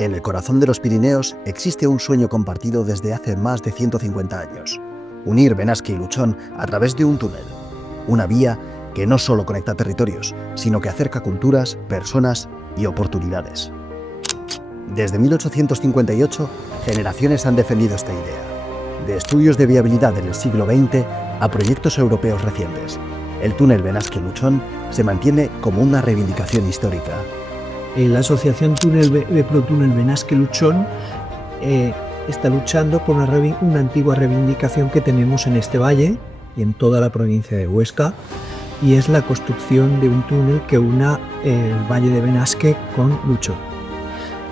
En el corazón de los Pirineos existe un sueño compartido desde hace más de 150 años. Unir Benasque y Luchón a través de un túnel. Una vía que no solo conecta territorios, sino que acerca culturas, personas y oportunidades. Desde 1858, generaciones han defendido esta idea. De estudios de viabilidad en el siglo XX a proyectos europeos recientes, el túnel Benasque-Luchón se mantiene como una reivindicación histórica. La asociación ProTúnel Benasque-Luchón está luchando por una antigua reivindicación que tenemos en este valle y en toda la provincia de Huesca, y es la construcción de un túnel que una el valle de Benasque con Luchón.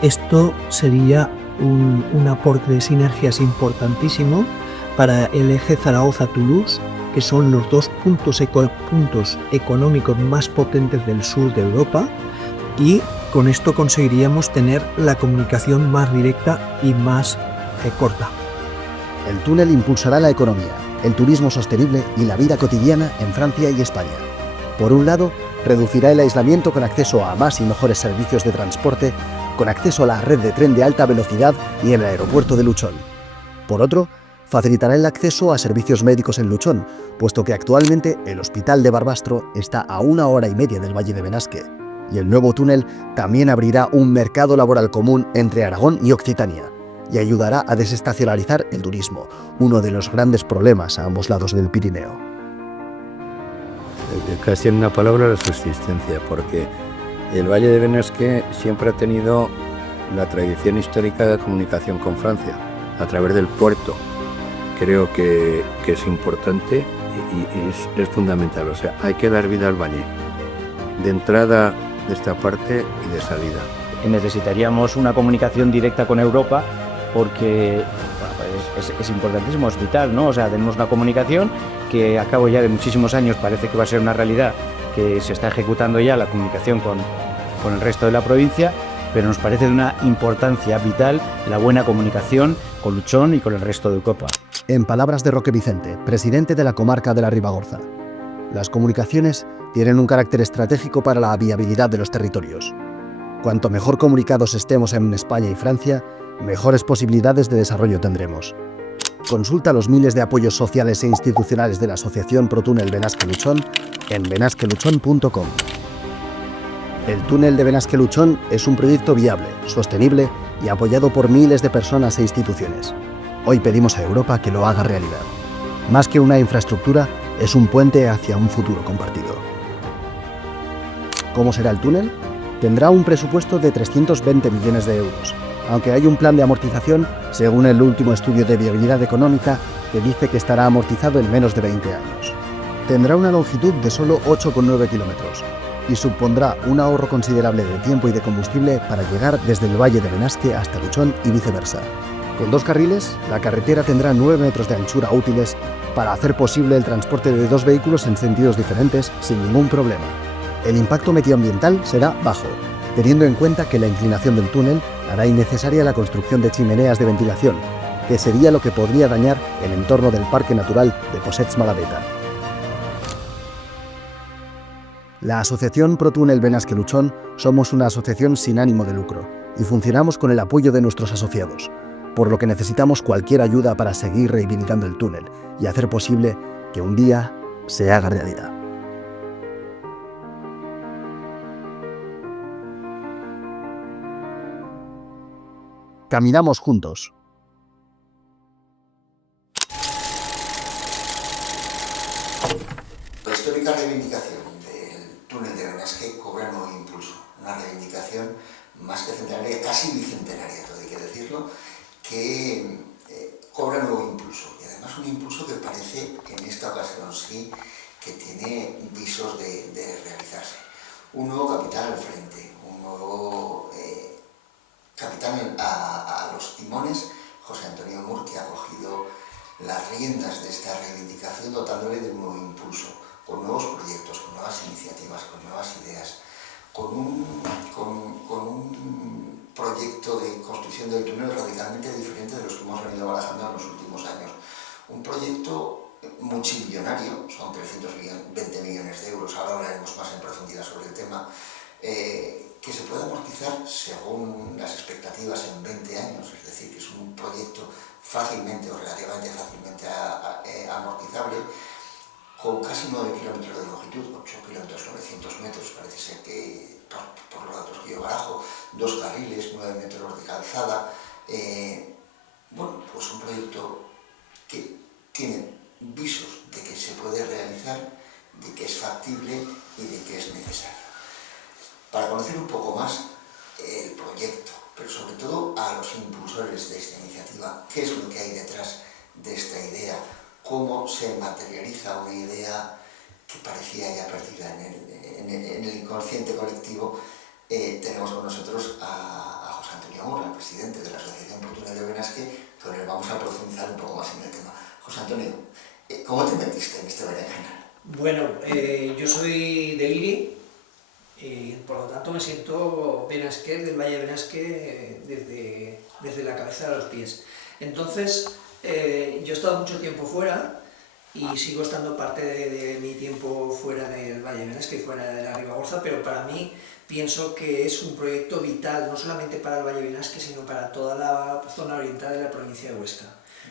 Esto sería un aporte de sinergias importantísimo para el eje Zaragoza-Toulouse, que son los dos puntos económicos más potentes del sur de Europa, y con esto conseguiríamos tener la comunicación más directa y más corta. El túnel impulsará la economía, el turismo sostenible y la vida cotidiana en Francia y España. Por un lado, reducirá el aislamiento con acceso a más y mejores servicios de transporte, con acceso a la red de tren de alta velocidad y el aeropuerto de Luchón. Por otro, facilitará el acceso a servicios médicos en Luchón, puesto que actualmente el Hospital de Barbastro está a 1 hora y media del Valle de Benasque. Y el nuevo túnel también abrirá un mercado laboral común entre Aragón y Occitania y ayudará a desestacionalizar el turismo, uno de los grandes problemas a ambos lados del Pirineo. Casi en una palabra, la subsistencia, porque el Valle de Benasque siempre ha tenido la tradición histórica de comunicación con Francia a través del puerto. Creo que es importante y es fundamental. O sea, hay que dar vida al valle, de entrada de esta parte y de salida. Necesitaríamos una comunicación directa con Europa porque es importantísimo, es vital, ¿no? O sea, tenemos una comunicación que a cabo ya de muchísimos años parece que va a ser una realidad, que se está ejecutando ya la comunicación con el resto de la provincia, pero nos parece de una importancia vital la buena comunicación con Luchón y con el resto de Europa. En palabras de Roque Vicente, presidente de la comarca de la Ribagorza, las comunicaciones tienen un carácter estratégico para la viabilidad de los territorios. Cuanto mejor comunicados estemos en España y Francia, mejores posibilidades de desarrollo tendremos. Consulta los miles de apoyos sociales e institucionales de la Asociación ProTúnel Benasque-Luchón en benasqueluchón.com. El túnel de Benasque-Luchón es un proyecto viable, sostenible y apoyado por miles de personas e instituciones. Hoy pedimos a Europa que lo haga realidad. Más que una infraestructura, es un puente hacia un futuro compartido. ¿Cómo será el túnel? Tendrá un presupuesto de 320 millones de euros, aunque hay un plan de amortización, según el último estudio de viabilidad económica, que dice que estará amortizado en menos de 20 años. Tendrá una longitud de solo 8,9 kilómetros y supondrá un ahorro considerable de tiempo y de combustible para llegar desde el Valle de Benasque hasta Luchón y viceversa. Con 2 carriles, la carretera tendrá 9 metros de anchura útiles para hacer posible el transporte de 2 vehículos en sentidos diferentes sin ningún problema. El impacto medioambiental será bajo, teniendo en cuenta que la inclinación del túnel hará innecesaria la construcción de chimeneas de ventilación, que sería lo que podría dañar el entorno del Parque Natural de Possets-Malaveta. La Asociación ProTúnel Benasque-Luchón somos una asociación sin ánimo de lucro y funcionamos con el apoyo de nuestros asociados, por lo que necesitamos cualquier ayuda para seguir reivindicando el túnel y hacer posible que un día se haga realidad. Caminamos juntos. La histórica reivindicación del túnel de Benasque cobra nuevo impulso, una reivindicación más que centenaria, casi bicentenaria, todo hay que decirlo, que cobra nuevo impulso, y además un impulso que parece, en esta ocasión sí, que tiene visos de realizarse. Un nuevo capitán al frente, un nuevo capitán a los timones, José Antonio Mur, que ha cogido las riendas de esta reivindicación dotándole de un nuevo impulso, con nuevos proyectos, con nuevas iniciativas, con nuevas ideas, con un proyecto de construcción del túnel radicalmente diferente de los que hemos venido barajando en los últimos años. Un proyecto multimillonario, son 320 millones de euros, ahora hablaremos más en profundidad sobre el tema, que se puede amortizar amortizar, según las expectativas, en 20 años, es decir, que es un proyecto fácilmente o relativamente fácilmente amortizable, con casi 9 kilómetros de longitud, 8 kilómetros 900 metros, parece ser que, por los datos que yo barajo, 2 carriles, 9 metros de calzada. Bueno, pues un proyecto que tiene visos de que se puede realizar, de que es factible y de que es necesario. Para conocer un poco más el proyecto, pero sobre todo a los impulsores de esta iniciativa, qué es lo que hay detrás de esta idea, cómo se materializa una idea que parecía ya perdida en el inconsciente colectivo, tenemos con nosotros a José Antonio Mora, el presidente de la Asociación por Túnel de Benasque, con el vamos a profundizar un poco más en el tema. José Antonio, ¿cómo te metiste en este berenjenal? Bueno, yo soy de Liri, por lo tanto me siento benasqués del Valle de Benasque desde la cabeza a los pies. Entonces, yo he estado mucho tiempo fuera y sigo estando parte de mi tiempo fuera del Valle de Benasque, fuera de la Ribagorza, pero para mí pienso que es un proyecto vital, no solamente para el Valle de Benasque, sino para toda la zona oriental de la provincia de Huesca.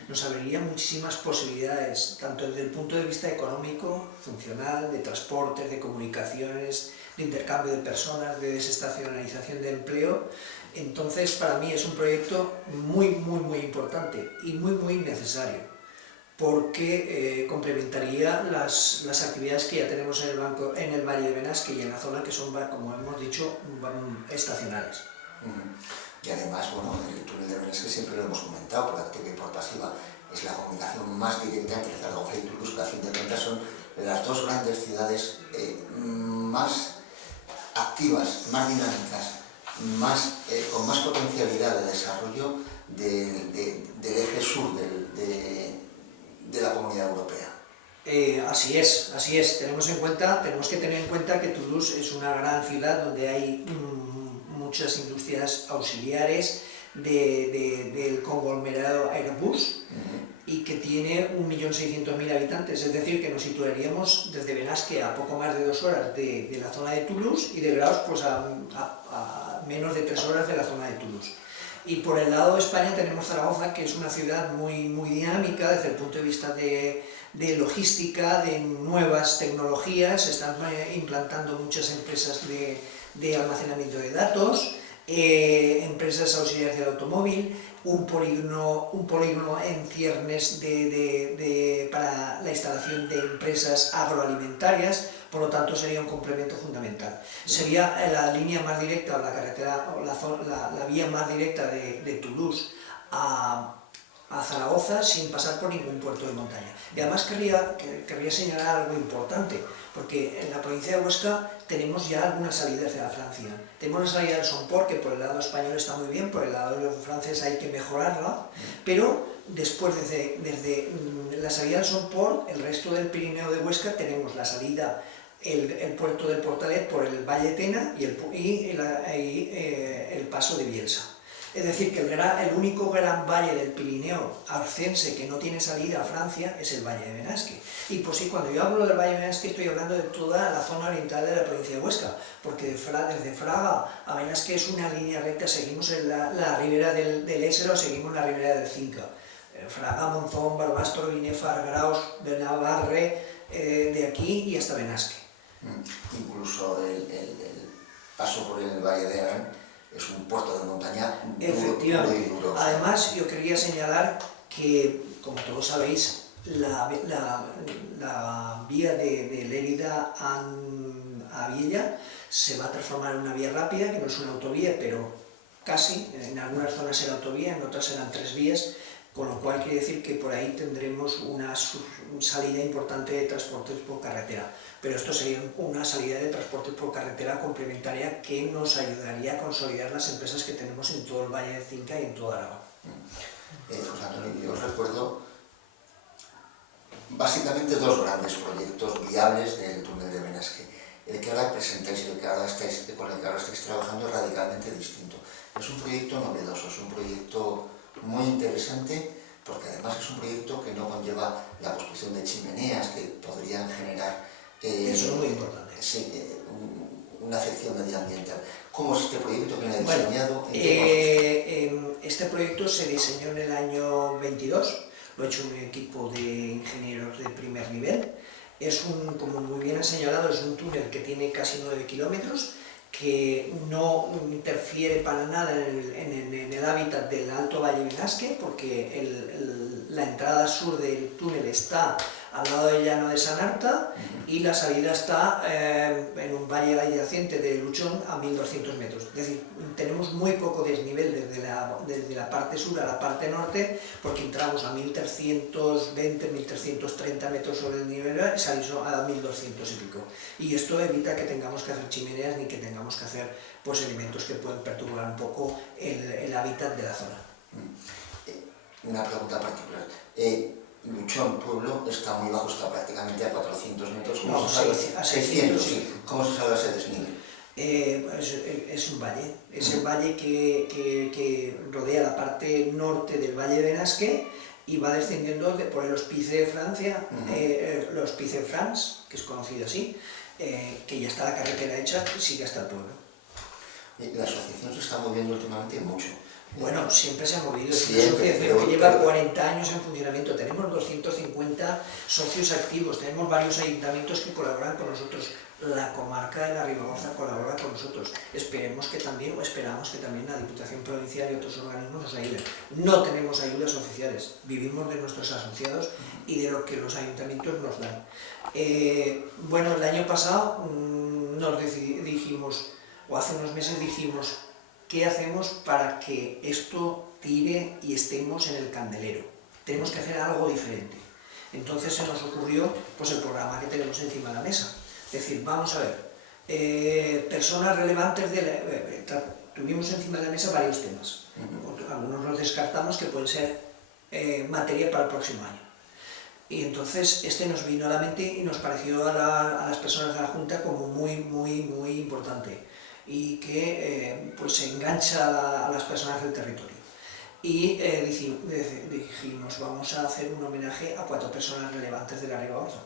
Nos abriría muchísimas posibilidades, tanto desde el punto de vista económico, funcional, de transportes, de comunicaciones, de intercambio de personas, de desestacionalización de empleo. Entonces, para mí es un proyecto muy importante y muy necesario, porque complementaría las actividades que ya tenemos en el Valle de Benasque y en la zona, que son, como hemos dicho, estacionales. Y además, bueno, el túnel de Benasque siempre lo hemos comentado, por activa y por pasiva, es la comunicación más directa entre Zaragoza y Toulouse, que a fin de cuentas son las dos grandes ciudades más activas, más dinámicas, con más potencialidad de desarrollo del eje sur de la Comunidad Europea. Así es. Tenemos que tener en cuenta que Toulouse es una gran ciudad donde hay muchas industrias auxiliares del conglomerado Airbus y que tiene 1.600.000 habitantes, es decir, que nos situaríamos desde Benasque a poco más de 2 horas de la zona de Toulouse y de Graus pues a menos de 3 horas de la zona de Toulouse. Y por el lado de España tenemos Zaragoza, que es una ciudad muy dinámica desde el punto de vista de logística, de nuevas tecnologías. Se están implantando muchas empresas de almacenamiento de datos, empresas auxiliares del automóvil, un polígono en ciernes para la instalación de empresas agroalimentarias. Por lo tanto, sería un complemento fundamental. Sería la línea más directa, la carretera, la vía más directa de Toulouse a Zaragoza sin pasar por ningún puerto de montaña. Y además querría señalar algo importante, porque en la provincia de Huesca tenemos ya algunas salidas de la Francia. Tenemos la salida del Somport, que por el lado español está muy bien, por el lado francés hay que mejorarla, pero después desde la salida del Somport, el resto del Pirineo de Huesca tenemos la salida, el puerto del Portalet por el Valle de Tena y el paso de Bielsa. Es decir, que el único gran valle del Pirineo arcense que no tiene salida a Francia es el Valle de Benasque. Y pues sí, cuando yo hablo del Valle de Benasque estoy hablando de toda la zona oriental de la provincia de Huesca, porque desde Fraga a Benasque es una línea recta, seguimos en la ribera del Ésero, seguimos la ribera del Cinca. Fraga, Monzón, Barbastro, Binefar, Graus, Benavarre, de aquí y hasta Benasque. Incluso el paso por el Valle de Arán es un puerto de montaña efectivamente. Muy duro. Además, yo quería señalar que, como todos sabéis, la vía de Lérida a Viella se va a transformar en una vía rápida, que no es una autovía, pero casi. En algunas zonas será autovía, en otras serán 3 vías, con lo cual quiere decir que por ahí tendremos una salida importante de transportes por carretera. Pero esto sería una salida de transportes por carretera complementaria que nos ayudaría a consolidar las empresas que tenemos en todo el Valle de Cinca y en toda Aragón. José Antonio, yo os recuerdo básicamente 2 grandes proyectos viables del túnel de Benasque. El que ahora presentáis y con el que ahora estáis trabajando es radicalmente distinto. Es un proyecto novedoso, es un proyecto muy interesante, porque además es un proyecto que no conlleva la construcción de chimeneas que podrían generar eso es muy importante. Sí, una afección medioambiental. ¿Cómo es este proyecto? ¿Quién lo ha Bueno, diseñado? este proyecto se diseñó en el año 22, lo ha hecho un equipo de ingenieros de primer nivel. Es como muy bien ha señalado, es un túnel que tiene casi 9 kilómetros, que no interfiere para nada en el hábitat del Alto Valle Benasque, porque la entrada sur del túnel está al lado del llano de Sanarta y la salida está en un valle adyacente de Luchón a 1200 metros. Es decir, tenemos muy poco desnivel desde la parte sur a la parte norte, porque entramos a 1320, 1330 metros sobre el nivel y salimos a 1200 y pico. Y esto evita que tengamos que hacer chimeneas ni que tengamos que hacer pues, elementos que pueden perturbar un poco el hábitat de la zona. Una pregunta particular. Luchón, pueblo, está muy bajo, está prácticamente a 400 metros. No, a 600, sí. ¿Cómo se salva ese desnivel? Es un valle, es el valle que rodea la parte norte del Valle de Benasque y va descendiendo por el Hospice de Francia, el Hospice de France, que es conocido así, que ya está la carretera hecha y sigue hasta el pueblo. La asociación se está moviendo últimamente mucho. Bueno, siempre se ha movido, es una Siempre, asociación que pero lleva 40 años en funcionamiento, tenemos 250 socios activos, tenemos varios ayuntamientos que colaboran con nosotros, la comarca de la Ribagorza colabora con nosotros, esperamos que también la Diputación Provincial y otros organismos nos ayuden. No tenemos ayudas oficiales, vivimos de nuestros asociados y de lo que los ayuntamientos nos dan. Bueno, el año pasado dijimos, o hace unos meses dijimos, ¿qué hacemos para que esto tire y estemos en el candelero? Tenemos que hacer algo diferente. Entonces se nos ocurrió pues, el programa que tenemos encima de la mesa. Es decir, vamos a ver, personas relevantes tuvimos encima de la mesa varios temas. Algunos los descartamos que pueden ser materia para el próximo año. Y entonces este nos vino a la mente y nos pareció a las personas de la Junta como muy importante y que pues se engancha a las personas del territorio. Y dijimos, vamos a hacer un homenaje a 4 personas relevantes de la Ribagorza.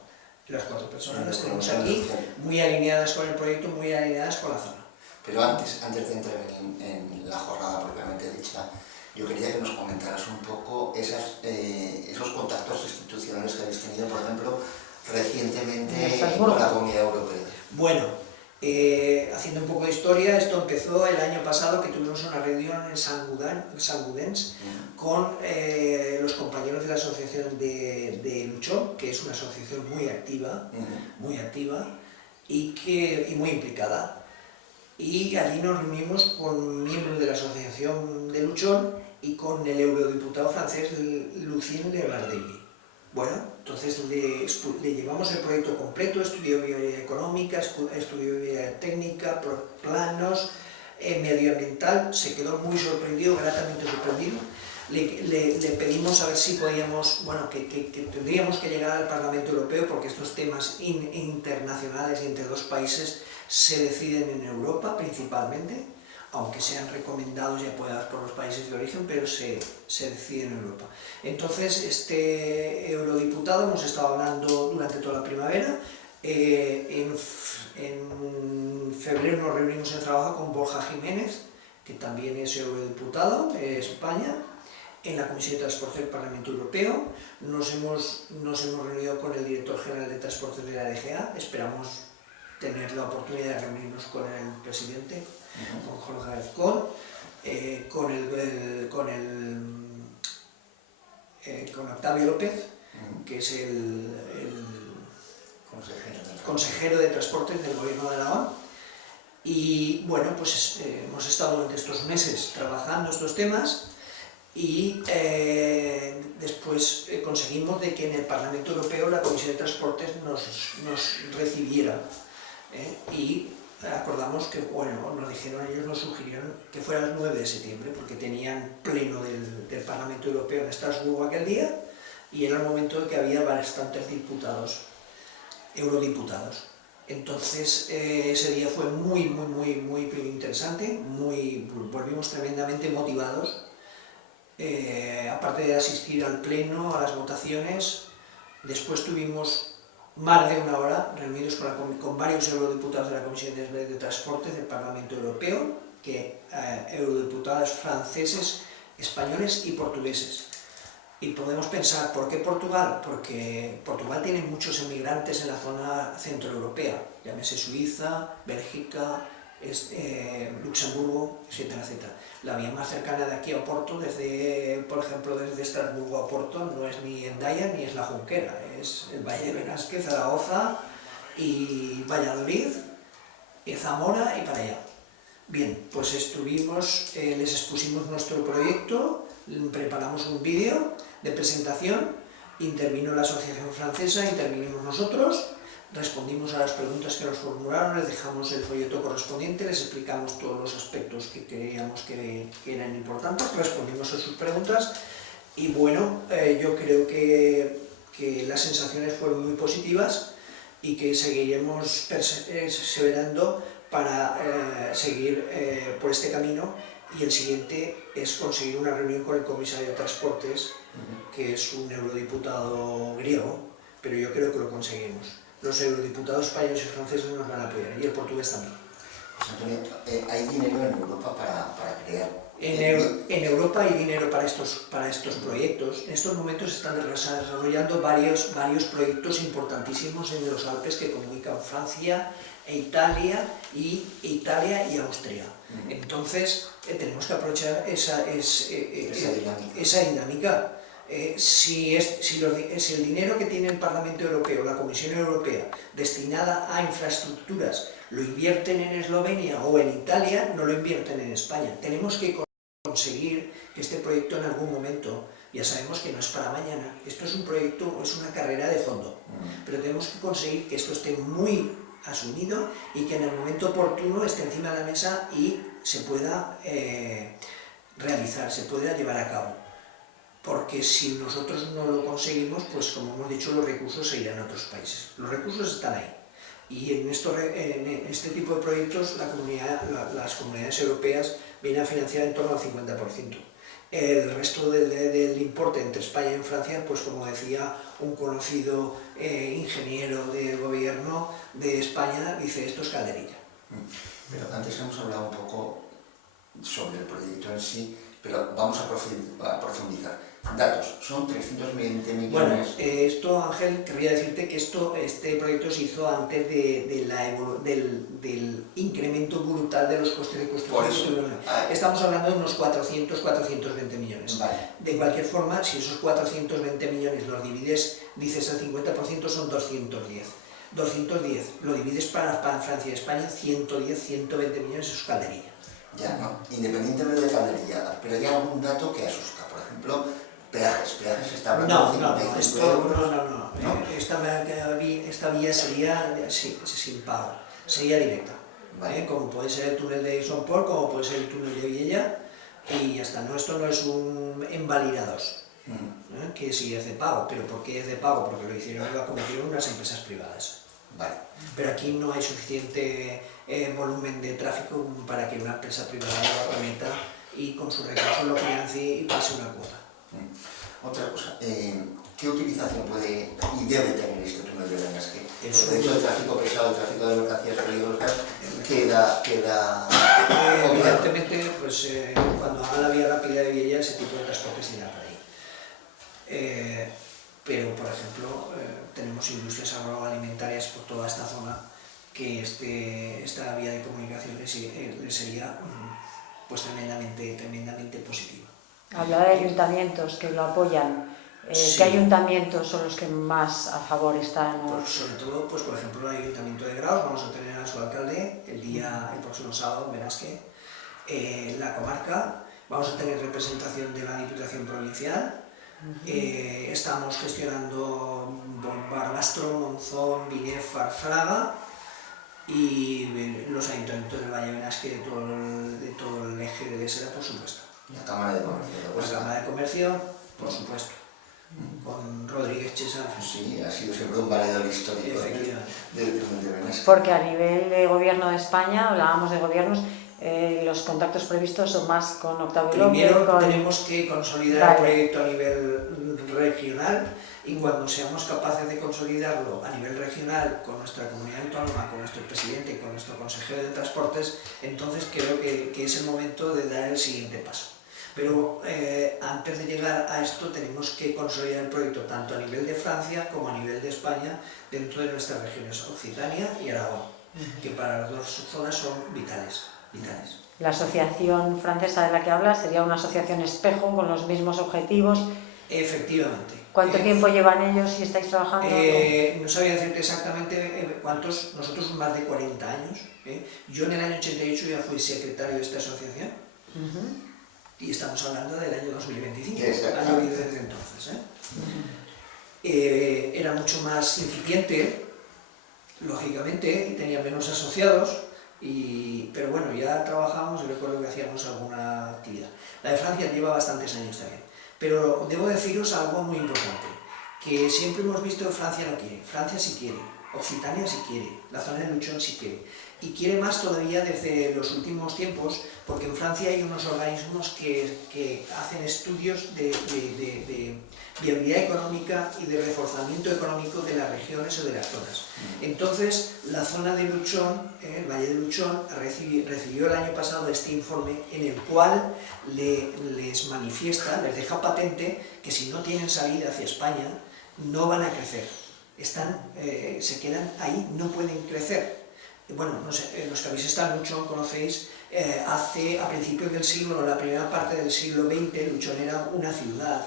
Las 4 personas las tenemos aquí, muy alineadas con el proyecto, muy alineadas con la zona. Pero antes de entrar en la jornada propiamente dicha, yo quería que nos comentaras un poco esos contactos institucionales que habéis tenido, por ejemplo, recientemente con la Comunidad Europea. Bueno, haciendo un poco de historia, esto empezó el año pasado, que tuvimos una reunión en Sant Gaudens con los compañeros de la asociación de Luchón, que es una asociación muy activa y muy implicada. Y allí nos reunimos con miembros de la asociación de Luchón y con el eurodiputado francés Lucien Leonardelli. Bueno, entonces le llevamos el proyecto completo, estudio bioeconómica, estudio técnica, planos, medioambiental, se quedó muy sorprendido, gratamente sorprendido. Le pedimos a ver si podíamos, que tendríamos que llegar al Parlamento Europeo porque estos temas internacionales y entre 2 países se deciden en Europa principalmente, aunque sean recomendados y apoyados por los países de origen, pero se decide en Europa. Entonces, este eurodiputado hemos estado hablando durante toda la primavera. En febrero nos reunimos en trabajo con Borja Jiménez, que también es eurodiputado de España, en la Comisión de Transporte del Parlamento Europeo. Nos hemos reunido con el director general de Transportes de la DGA, esperamos tener la oportunidad de reunirnos con el presidente, con Jorge Garzón, con Octavio López, que es el consejero de Transportes del Gobierno de Aragón. Y bueno, pues hemos estado durante estos meses trabajando estos temas y después conseguimos de que en el Parlamento Europeo la Comisión de Transportes nos recibiera. Y acordamos que, nos dijeron, ellos nos sugirieron que fuera el 9 de septiembre, porque tenían pleno del Parlamento Europeo en Estrasburgo aquel día, y era el momento en que había bastantes eurodiputados. Entonces, ese día fue muy interesante, volvimos tremendamente motivados, aparte de asistir al pleno, a las votaciones. Después tuvimos más de una hora reunidos con varios eurodiputados de la Comisión de Transportes del Parlamento Europeo, eurodiputados franceses, españoles y portugueses. Y podemos pensar, ¿por qué Portugal? Porque Portugal tiene muchos emigrantes en la zona centroeuropea, llámese Suiza, Bélgica, Luxemburgo, etcétera, etcétera. La vía más cercana de aquí a Oporto, por ejemplo, desde Estrasburgo a Oporto, no es ni Hendaya ni es la Junquera, es el Valle de Benasque, Zaragoza y Valladolid, y Zamora y para allá. Bien, pues les expusimos nuestro proyecto, preparamos un vídeo de presentación, intervino la Asociación Francesa, intervinimos nosotros, respondimos a las preguntas que nos formularon, les dejamos el folleto correspondiente, les explicamos todos los aspectos que creíamos que eran importantes, respondimos a sus preguntas y bueno, yo creo que las sensaciones fueron muy positivas y que seguiremos perseverando para seguir por este camino, y el siguiente es conseguir una reunión con el comisario de Transportes, que es un eurodiputado griego, pero yo creo que lo conseguimos. Los eurodiputados españoles y franceses nos van a apoyar, y el portugués también. Pues Antonio, ¿hay dinero en Europa para crear? En Europa hay dinero para estos proyectos. En estos momentos se están desarrollando varios proyectos importantísimos en los Alpes que comunican Francia e Italia y Austria. Entonces tenemos que aprovechar esa dinámica. Si el dinero que tiene el Parlamento Europeo, la Comisión Europea, destinada a infraestructuras, lo invierten en Eslovenia o en Italia, no lo invierten en España. Tenemos que conseguir que este proyecto en algún momento, ya sabemos que no es para mañana, esto es un proyecto, es una carrera de fondo, pero tenemos que conseguir que esto esté muy asumido y que en el momento oportuno esté encima de la mesa y se pueda realizar, se pueda llevar a cabo. Porque si nosotros no lo conseguimos, pues como hemos dicho, los recursos se irán a otros países. Los recursos están ahí. Y en este tipo de proyectos las comunidades europeas vienen a financiar en torno al 50%. El resto del importe entre España y Francia, pues como decía un conocido ingeniero del gobierno de España, dice, esto es calderilla. Pero antes hemos hablado un poco sobre el proyecto en sí, pero vamos a profundizar. Datos, son 320 millones... Bueno, esto, Ángel, querría decirte que este proyecto se hizo antes del incremento brutal de los costes de construcción. Estamos hablando de unos 420 millones. Vale. De cualquier forma, si esos 420 millones los divides, dices el 50% son 210. 210, lo divides para Francia y España, 110, 120 millones, eso es calderilla. Ya, no, independientemente de calderilla, pero hay algún dato que asusta. Por ejemplo, peajes está hablando de 55 euros. No. Esta vía sería sin pago, sería directa. Vale. Como puede ser el túnel de Ixompol, como puede ser el túnel de Viella, y ya está. No, esto no es un envalidados, que sí es de pago. ¿Pero por qué es de pago? Porque lo cometieron unas empresas privadas. Vale. Pero aquí no hay suficiente volumen de tráfico para que una empresa privada lo acometa y con sus recursos lo financie y pase una cuota. Otra cosa, ¿qué utilización puede y debe tener este túnel de Benasque? De hecho, el tráfico pesado, el tráfico de mercancías peligrosas queda evidentemente, pues cuando haga la vía rápida de Viella, ese tipo de transportes irá por ahí. Pero, por ejemplo, tenemos industrias agroalimentarias por toda esta zona que esta vía de comunicación les sería pues tremendamente positiva. Hablaba de ayuntamientos que lo apoyan. Sí. ¿Qué ayuntamientos son los que más a favor están? Pues sobre todo, pues por ejemplo, el Ayuntamiento de Graus, vamos a tener a su alcalde el próximo sábado en Benasque. La comarca, vamos a tener representación de la Diputación Provincial. Estamos gestionando Barbastro, Monzón, Binefar, Fraga y los ayuntamientos del Valle de Benasque de todo el eje de Besera, por supuesto. La Cámara de Comercio. La Cámara de Comercio, por supuesto. Con Rodríguez Chesa. Sí, ha sido siempre un valedor histórico del túnel de Benasque. Porque a nivel de gobierno de España, hablábamos de gobiernos, los contactos previstos son más con Octavio López. Primero tenemos que consolidar el proyecto a nivel regional, y cuando seamos capaces de consolidarlo a nivel regional con nuestra comunidad autónoma, con nuestro presidente y con nuestro consejero de transportes, entonces creo que es el momento de dar el siguiente paso. Pero antes de llegar a esto tenemos que consolidar el proyecto tanto a nivel de Francia como a nivel de España dentro de nuestras regiones Occitania y Aragón, que para las dos zonas son vitales. La asociación francesa de la que hablas sería una asociación espejo con los mismos objetivos. Efectivamente. ¿Cuánto tiempo llevan ellos y estáis trabajando? No sabía decirte exactamente cuántos, nosotros más de 40 años. Yo en el año 88 ya fui secretario de esta asociación. Y estamos hablando del año 2025, ha llovido desde entonces. Era mucho más incipiente, lógicamente, y tenía menos asociados, pero bueno, ya trabajábamos y recuerdo que hacíamos alguna actividad. La de Francia lleva bastantes años también, pero debo deciros algo muy importante, que siempre hemos visto que Francia no quiere, Francia sí quiere, Occitania sí quiere, la zona de Luchon sí quiere, y quiere más todavía desde los últimos tiempos, porque en Francia hay unos organismos que hacen estudios de viabilidad económica y de reforzamiento económico de las regiones o de las zonas. Entonces, la zona de Luchon, el Valle de Luchon, recibió el año pasado este informe en el cual les manifiesta, les deja patente que si no tienen salida hacia España, no van a crecer. Se quedan ahí, no pueden crecer. Bueno, no sé, los que habéis estado en Luchon conocéis, a principios del siglo, la primera parte del siglo XX, Luchon era una ciudad,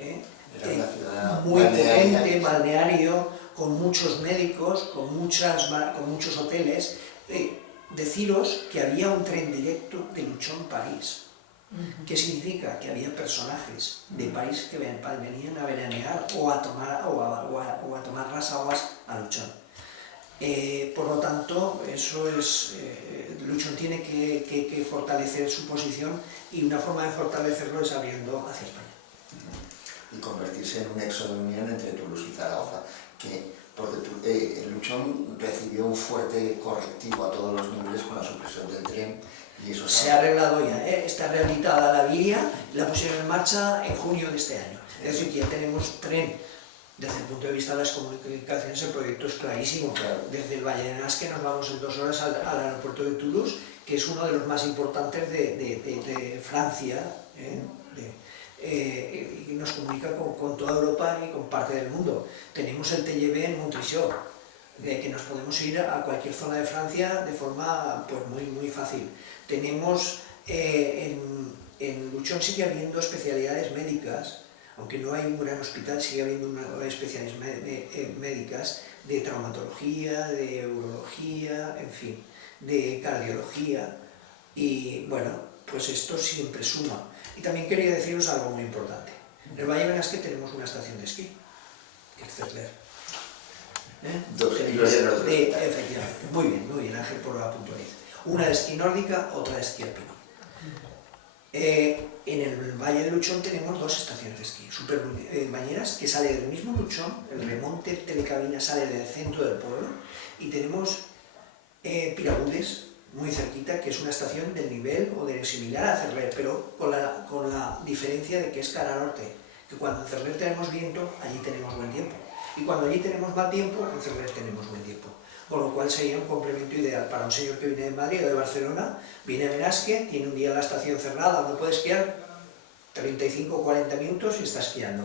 era una ciudad muy potente, balneario, con muchos médicos, con muchos hoteles. Deciros que había un tren directo de Luchon a París. ¿Qué significa? Que había personajes de París que venían a veranear o a tomar las aguas a Luchon. Por lo tanto, Luchon tiene que fortalecer su posición, y una forma de fortalecerlo es abriendo hacia España. Y convertirse en un nexo de unión entre Toulouse y Zaragoza, porque Luchon recibió un fuerte correctivo a todos los niveles con la supresión del tren, y eso se ha arreglado ya, está rehabilitada la vía, la pusieron en marcha en junio de este año. Es decir, que ya tenemos tren. Desde el punto de vista de las comunicaciones, el proyecto es clarísimo. Desde el Valle de Nasque nos vamos en 2 horas al aeropuerto de Toulouse, que es uno de los más importantes de Francia, y nos comunica con toda Europa y con parte del mundo. Tenemos el TGV en Montreuil, que nos podemos ir a cualquier zona de Francia de forma muy fácil. Tenemos en Luchon sigue habiendo especialidades médicas. Aunque no hay un gran hospital, sigue habiendo especialidades médicas de traumatología, de urología, en fin, de cardiología, y bueno, pues esto siempre suma. Y también quería deciros algo muy importante. En el Valle de Nasque tenemos una estación de esquí, que es Cerler. Efectivamente, muy bien, Ángel, por la puntualización. Una de esquí nórdica, otra de esquí alpino. En el Valle de Luchon tenemos 2 estaciones de esquí, bañeras, que sale del mismo Luchon, el remonte telecabina sale del centro del pueblo, y tenemos Piragudes, muy cerquita, que es una estación del nivel o de similar a Cerler, pero con la diferencia de que es cara norte, que cuando en Cerler tenemos viento, allí tenemos buen tiempo, y cuando allí tenemos mal tiempo, en Cerler tenemos buen tiempo. Con lo cual sería un complemento ideal para un señor que viene de Madrid o de Barcelona, viene a Benasque, tiene un día en la estación cerrada donde puede esquiar 35 o 40 minutos y está esquiando.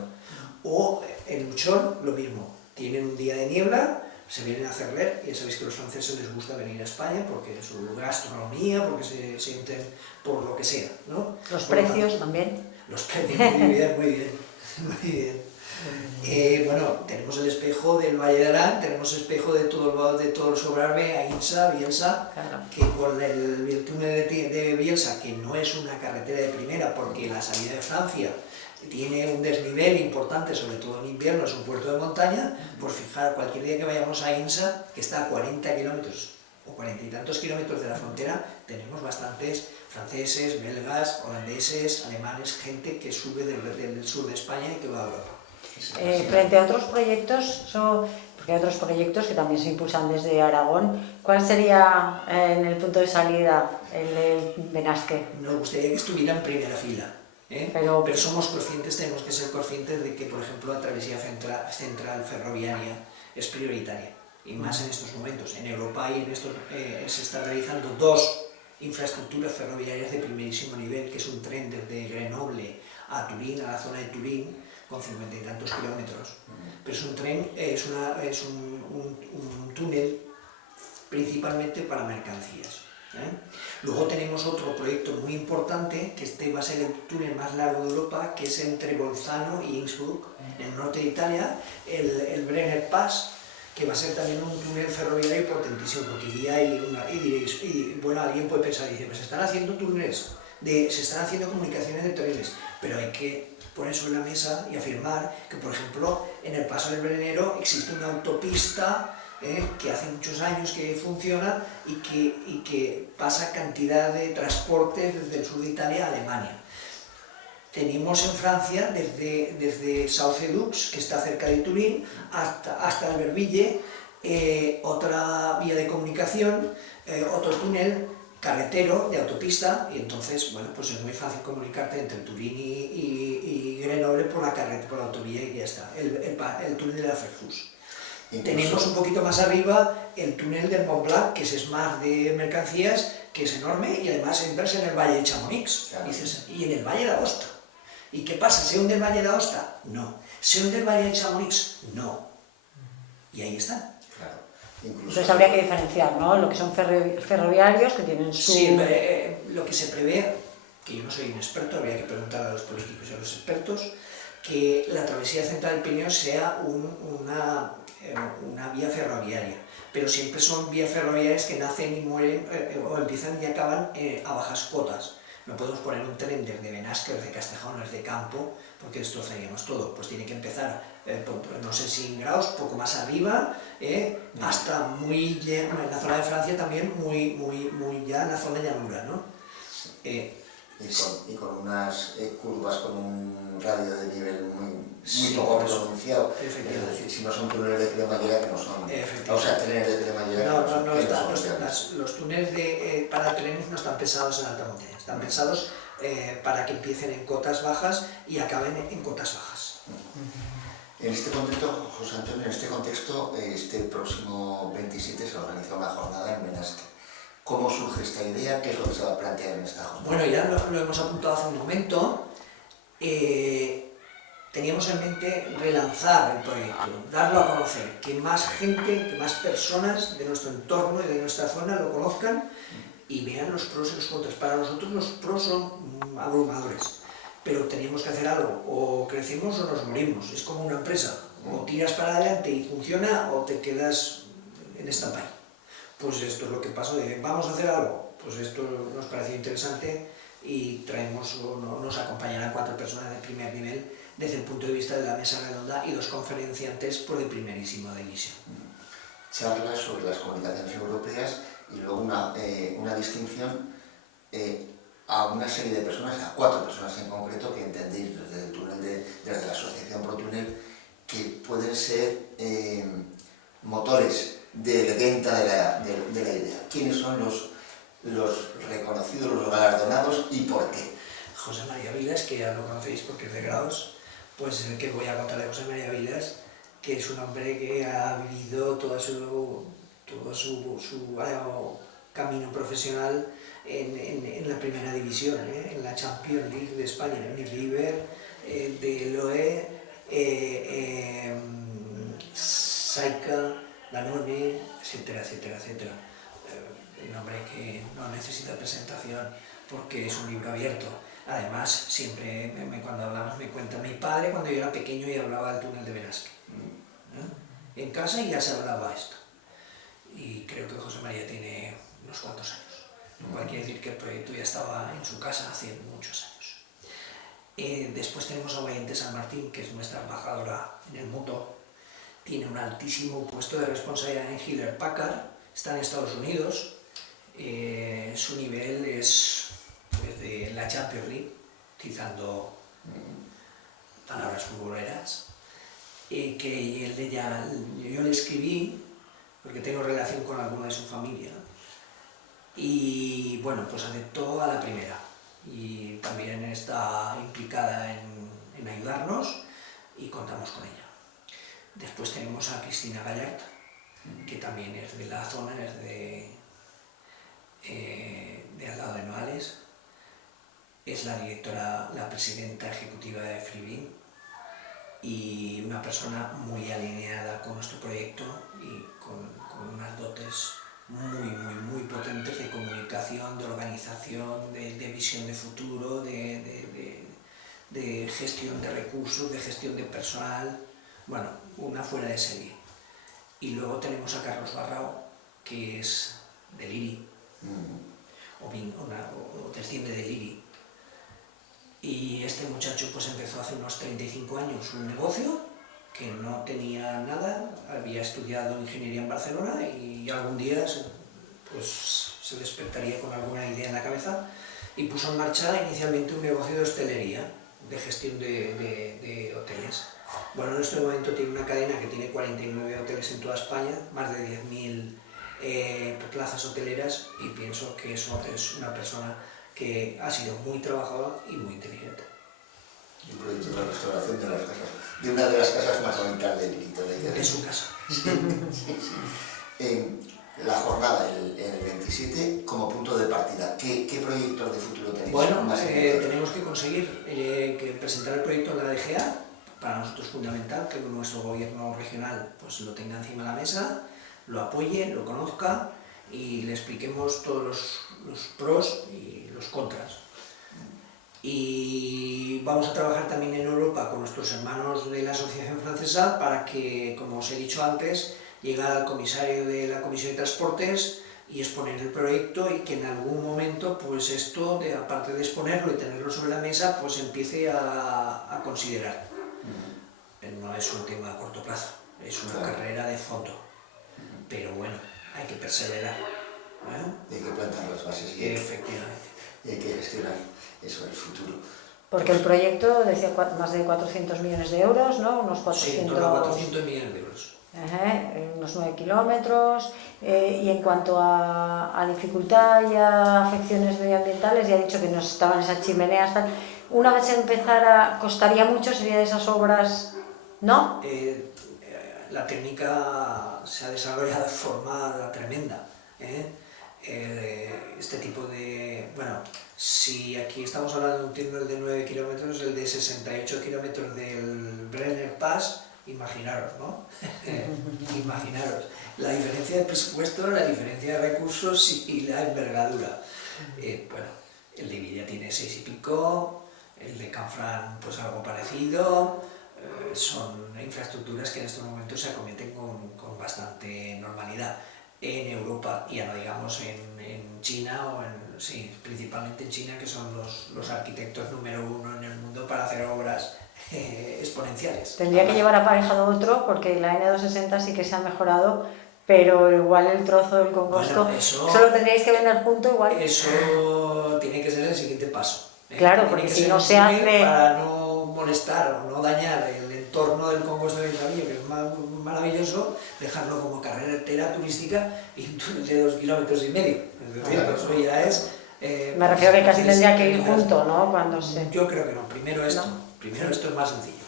O en Luchon, lo mismo, tienen un día de niebla, se vienen a Cerler, y ya sabéis que a los franceses les gusta venir a España porque su gastronomía, porque se sienten por lo que sea, ¿no? Los precios también. Los precios, muy bien. Bueno, tenemos el espejo del Valle de Arán, tenemos el espejo de todo el Sobrarbe, Aïnsa, Bielsa, claro, que con el túnel de Bielsa, que no es una carretera de primera porque la salida de Francia tiene un desnivel importante, sobre todo en invierno, es un puerto de montaña, pues fijar, cualquier día que vayamos a Aïnsa, que está a 40 kilómetros o 40 y tantos kilómetros de la frontera, tenemos bastantes franceses, belgas, holandeses, alemanes, gente que sube del sur de España y que va a Europa. Frente a otros proyectos, porque hay otros proyectos que también se impulsan desde Aragón, ¿cuál sería en el punto de salida el Benasque. Nos gustaría que estuviera en primera fila. Pero somos conscientes, tenemos que ser conscientes de que, por ejemplo, la travesía central ferroviaria es prioritaria, y más en estos momentos. En Europa y se están realizando 2 infraestructuras ferroviarias de primerísimo nivel, que es un tren desde Grenoble a Turín, a la zona de Turín, con 50 y tantos kilómetros. Pero es un tren, es un túnel principalmente para mercancías. Luego tenemos otro proyecto muy importante, que este va a ser el túnel más largo de Europa, que es entre Bolzano y Innsbruck, en el norte de Italia, el Brenner Pass, que va a ser también un túnel ferroviario potentísimo, porque bueno, alguien puede pensar, dice, pues se están haciendo túneles, se están haciendo comunicaciones de trenes, pero hay que poner sobre la mesa y afirmar que, por ejemplo, en el paso del Brennero existe una autopista que hace muchos años que funciona y que pasa cantidad de transportes desde el sur de Italia a Alemania. Tenemos en Francia, desde Sauce-Dux, que está cerca de Turín, hasta Albertville, otra vía de comunicación, otro túnel carretero de autopista, y entonces, bueno, pues es muy fácil comunicarte entre Turín y Grenoble por la autovía, y ya está, el túnel de la Frejus. Tenemos un poquito más arriba el túnel del Mont Blanc, que es más de mercancías, que es enorme, y además entras en el Valle de Chamonix, claro. Y en el Valle de Aosta. ¿Y qué pasa? ¿Se hunde el Valle de Aosta? No. ¿Se hunde el Valle de Chamonix? No. Y ahí está. Claro. Entonces habría que diferenciar, ¿no? Lo que son ferroviarios, que tienen su... Sí, lo que se prevé, que yo no soy un experto, habría que preguntar a los políticos y a los expertos, que la travesía central del Pirineo sea una vía ferroviaria, pero siempre son vías ferroviarias que nacen y mueren, o empiezan y acaban a bajas cotas. No podemos poner un tren desde Benasque, desde Castejón, desde Campo, porque destrozaríamos todo. Pues tiene que empezar, no sé si en grados, poco más arriba, hasta muy en la zona de Francia también, muy ya en la zona de llanura, ¿no? Y con unas curvas con un radio de nivel muy poco pronunciado. Es decir, si no son túneles de cremallera, que no son... O sea, trenes de cremallera los túneles para trenes no están pensados en alta montaña, están pensados para que empiecen en cotas bajas y acaben en cotas bajas. En este contexto, José Antonio, este próximo 27 se organiza una jornada en Benasque. ¿Cómo surge esta idea? ¿Qué es lo que se va a plantear en esta jornada? Bueno, ya lo hemos apuntado hace un momento. Teníamos en mente relanzar el proyecto, darlo a conocer, que más gente, que más personas de nuestro entorno y de nuestra zona lo conozcan y vean los pros y los contras. Para nosotros los pros son abrumadores, pero teníamos que hacer algo, o crecemos o nos morimos, es como una empresa, o tiras para adelante y funciona, o te quedas en stand-by. Pues esto es lo que pasó, vamos a hacer algo, pues esto nos pareció interesante y traemos, nos acompañarán 4 personas de primer nivel desde el punto de vista de la mesa redonda y 2 conferenciantes por de primerísima división. Charlas sobre las comunicaciones europeas y luego una distinción a una serie de personas, a 4 personas en concreto, que entendéis desde la Asociación ProTúnel, que pueden ser motores de venta de la idea. ¿Quiénes son los reconocidos, los galardonados y por qué? José María Vilas, que ya lo conocéis porque es de Grados, pues que voy a contar de José María Vilas, que es un hombre que ha vivido todo su camino profesional en la primera división, en la Champions League de España, en el River, de Loe, Saika, Danone, etcétera, etcétera, etcétera. Un hombre que no necesita presentación porque es un libro abierto. Además, siempre cuando hablamos me cuenta mi padre cuando yo era pequeño y hablaba del túnel de Benasque. En casa ya se hablaba esto. Y creo que José María tiene unos cuantos años. Lo cual quiere decir que el proyecto ya estaba en su casa hace muchos años. Después tenemos a Valiente San Martín, que es nuestra embajadora en el mundo. Tiene un altísimo puesto de responsabilidad en Hewlett Packard, está en Estados Unidos. Su nivel es de la Champions League, utilizando palabras futboleras, que yo le escribí, porque tengo relación con alguna de su familia, y bueno, pues aceptó a la primera y también está implicada en ayudarnos y contamos con ella. Después tenemos a Cristina Gallart, que también es de la zona, es de al lado de Noales, es la directora, la presidenta ejecutiva de Freebeam y una persona muy alineada con nuestro proyecto y con unas dotes muy potentes de comunicación, de organización, de visión de futuro, de gestión de recursos, de gestión de personal, bueno, una fuera de serie. Y luego tenemos a Carlos Barrao, que es de Liri, o desciende de Liri. Y este muchacho pues empezó hace unos 35 años un negocio que no tenía nada, había estudiado ingeniería en Barcelona y algún día pues, se despertaría con alguna idea en la cabeza y puso en marcha inicialmente un negocio de hostelería, de gestión de hoteles. Bueno, en este momento tiene una cadena que tiene 49 hoteles en toda España, más de 10.000 plazas hoteleras y pienso que eso es una persona que ha sido muy trabajadora y muy inteligente. Un proyecto de restauración de las casas, de una de las casas más bonitas del Lirito. De su casa. La jornada, el 27, como punto de partida, ¿qué proyectos de futuro tenéis? Bueno, tenemos que conseguir que presentar el proyecto en la DGA, para nosotros es fundamental que nuestro gobierno regional pues, lo tenga encima de la mesa, lo apoye, lo conozca y le expliquemos todos los pros y los contras. Y vamos a trabajar también en Europa con nuestros hermanos de la Asociación Francesa para que, como os he dicho antes, llegue al comisario de la Comisión de Transportes y exponer el proyecto y que en algún momento pues esto, aparte de exponerlo y tenerlo sobre la mesa, pues empiece a considerar. No es un tema a corto plazo, es una carrera de fondo, pero bueno, hay que perseverar. Hay que plantar las bases y efectivamente. Hay que gestionar eso, el futuro. Porque el proyecto decía más de 400 millones de euros, ¿no? Unos 400... Sí, en torno a 400 millones de euros. Unos 9 kilómetros. Y en cuanto a dificultad y a afecciones medioambientales, ya he dicho que no estaban esas chimeneas. Una vez empezara, ¿costaría mucho? ¿Sería de esas obras? ¿No? La técnica se ha desarrollado de forma tremenda. Este tipo de... Bueno, si aquí estamos hablando de un túnel de 9 kilómetros, el de 68 kilómetros del Brenner Pass, imaginaros, ¿no? Imaginaros la diferencia de presupuesto, la diferencia de recursos y la envergadura. Bueno, el de Villa tiene 6 y pico, el de Canfrán pues algo parecido. Son infraestructuras que en estos momentos se acometen con bastante normalidad. En Europa, ya no digamos en China, sí, principalmente en China, que son los arquitectos número 1 en el mundo para hacer obras exponenciales. Tendría que llevar aparejado otro, porque la N260 sí que se ha mejorado, pero igual el trozo del Congosto, bueno, eso lo tendríais que vender junto igual. Eso tiene que ser el siguiente paso. Claro, porque si no se hace... Para no molestar o no dañar el entorno del Congosto de Villavilla, que es maravilloso, dejarlo como carretera turística y un túnel de 2,5 kilómetros. Es decir, eso ya es... Me refiero que casi tendría que ir junto, ¿no? Cuando se... Yo creo que no, primero esto. ¿No? Primero esto es más sencillo.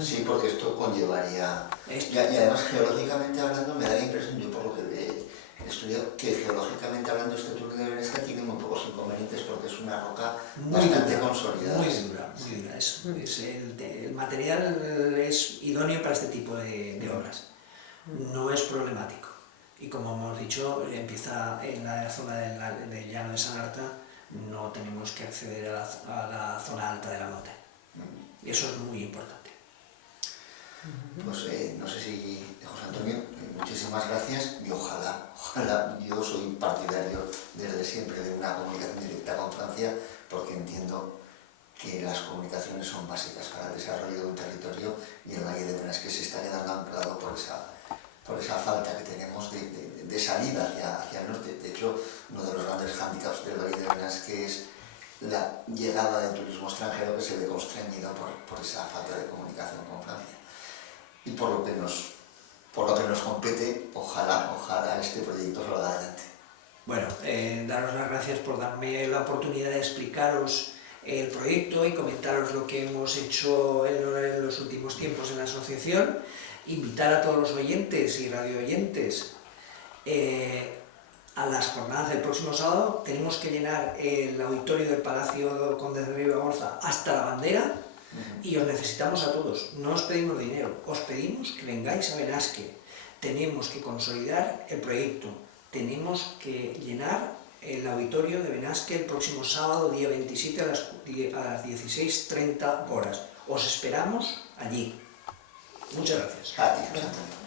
Sí, porque esto conllevaría... Y además, geológicamente hablando, me da la impresión, yo por lo que he estudiado, que geológicamente hablando este túnel de Bernesga tiene muy pocos inconvenientes porque es una roca bastante consolidada. Muy dura, muy dura. El material es idóneo para este tipo de obras. No es problemático. Y como hemos dicho, empieza en la zona del llano de Sanarta, no tenemos que acceder a la zona alta de la montaña. Y eso es muy importante. Pues no sé si, José Antonio, muchísimas gracias y ojalá, yo soy partidario desde siempre de una comunicación directa con Francia porque entiendo que las comunicaciones son básicas para el desarrollo de un territorio y el Valle de Benasque se está quedando anclado por esa falta que tenemos de salida hacia el norte. De hecho, uno de los grandes hándicaps del Valle de Benasque es la llegada de turismo extranjero que se ve constreñido por esa falta de comunicación con Francia. Y por lo que nos compete, ojalá este proyecto salga adelante. Bueno, daros las gracias por darme la oportunidad de explicaros el proyecto y comentaros lo que hemos hecho en los últimos tiempos en la asociación. Invitar a todos los oyentes y radioyentes a las jornadas del próximo sábado. Tenemos que llenar el auditorio del Palacio Conde de Ribagorza hasta la bandera y os necesitamos a todos. No os pedimos dinero, os pedimos que vengáis a Benasque. Tenemos que consolidar el proyecto, tenemos que llenar el auditorio de Benasque el próximo sábado, día 27 a las 16:30 horas. Os esperamos allí. Muchas gracias. A ti, José Antonio.